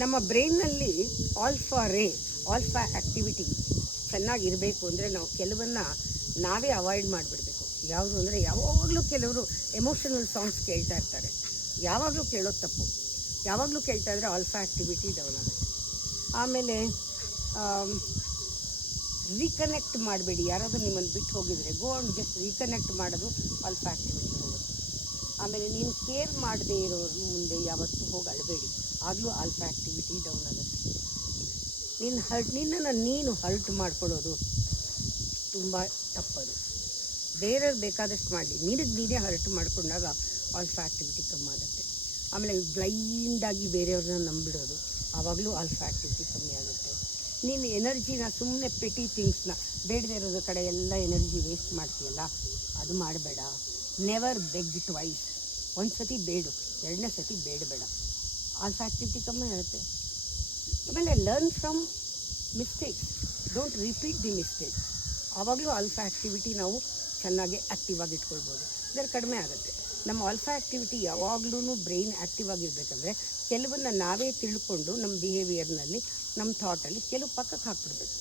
ನಮ್ಮ ಬ್ರೈನ್ನಲ್ಲಿ alpha activity ಚೆನ್ನಾಗಿರಬೇಕು ಅಂದರೆ ನಾವು ಕೆಲವನ್ನ ನಾವೇ ಅವಾಯ್ಡ್ ಮಾಡಿಬಿಡ್ಬೇಕು. ಯಾವುದು ಅಂದರೆ ಯಾವಾಗಲೂ ಕೆಲವರು ಎಮೋಷನಲ್ ಸಾಂಗ್ಸ್ ಕೇಳ್ತಾ ಇರ್ತಾರೆ. ಯಾವಾಗಲೂ ಕೇಳೋದು ತಪ್ಪು. ಯಾವಾಗಲೂ ಕೇಳ್ತಾ ಇದ್ದರೆ ಆಲ್ಫಾ ಆ್ಯಕ್ಟಿವಿಟಿ ಡೌನ್ ಆಗುತ್ತೆ. ಆಮೇಲೆ ರೀಕನೆಕ್ಟ್ ಮಾಡಬೇಡಿ. ಯಾರಾದರೂ ನಿಮ್ಮನ್ನು ಬಿಟ್ಟು ಹೋಗಿದರೆ ಗೋ ಆ್ಯಂಡ್ ಜಸ್ಟ್ ರೀಕನೆಕ್ಟ್ ಮಾಡೋದು ಆಲ್ಫಾ ಆ್ಯಕ್ಟಿವಿಟಿ ಹೋಗುತ್ತೆ. ಆಮೇಲೆ ನೀನು ಕೇರ್ ಮಾಡದೇ ಇರೋರು ಮುಂದೆ ಯಾವತ್ತೂ ಹೋಗಿ ಅಳಬೇಡಿ, ಆಗಲೂ ಆಲ್ಫಾ ಆ್ಯಕ್ಟಿವಿಟಿ ಡೌನ್ ಆಗುತ್ತೆ. ನಿನ್ನನ್ನು ನೀನು ಹರ್ಟ್ ಮಾಡ್ಕೊಳ್ಳೋದು ತುಂಬ ತಪ್ಪದು. ಬೇರೆಯವ್ರು ಬೇಕಾದಷ್ಟು ಮಾಡಲಿ, ನಿನಗೆ ನೀನೇ ಹರ್ಟ್ ಮಾಡಿಕೊಂಡಾಗ ಆಲ್ಫಾ ಆ್ಯಕ್ಟಿವಿಟಿ ಕಮ್ಮಿ ಆಗುತ್ತೆ. ಆಮೇಲೆ ಬ್ಲೈಂಡಾಗಿ ಬೇರೆಯವ್ರನ್ನ ನಂಬಿಡೋದು, ಆವಾಗಲೂ ಆಲ್ಫಾ ಆ್ಯಕ್ಟಿವಿಟಿ ಕಮ್ಮಿ ಆಗುತ್ತೆ. ನೀನು ಎನರ್ಜಿನ ಸುಮ್ಮನೆ ಪೆಟಿ ಥಿಂಗ್ಸ್ನ ಬೇಡದೇ ಇರೋದ್ರ ಕಡೆ ಎಲ್ಲ ಎನರ್ಜಿ ವೇಸ್ಟ್ ಮಾಡ್ತೀಯಲ್ಲ, ಅದು ಮಾಡಬೇಡ. Never beg twice. ಒಂದು ಸತಿ ಬೇಡು, ಎರಡನೇ ಸತಿ ಬೇಡಬೇಡ, ಆಲ್ಫಾ ಆ್ಯಕ್ಟಿವಿಟಿ ಕಮ್ಮಿ ಆಗುತ್ತೆ. ಆಮೇಲೆ learn from mistakes, don't repeat the mistakes. ಆವಾಗಲೂ ಆಲ್ಫಾ ಆ್ಯಕ್ಟಿವಿಟಿ ನಾವು ಚೆನ್ನಾಗಿ ಆ್ಯಕ್ಟಿವ್ ಆಗಿ ಇಟ್ಕೊಳ್ಬೋದು, ಇದರ ಕಡಿಮೆ ಆಗುತ್ತೆ. ನಮ್ಮ ಆಲ್ಫಾ ಆ್ಯಕ್ಟಿವಿಟಿ ಯಾವಾಗಲೂ ಬ್ರೈನ್ ಆ್ಯಕ್ಟಿವ್ ಆಗಿರಬೇಕಂದ್ರೆ ಕೆಲವನ್ನ ನಾವೇ ತಿಳ್ಕೊಂಡು ನಮ್ಮ ಬಿಹೇವಿಯರ್ನಲ್ಲಿ, ನಮ್ಮ ಥಾಟಲ್ಲಿ ಕೆಲವು ಪಕ್ಕಕ್ಕೆ ಹಾಕ್ಬಿಡ್ಬೇಕು.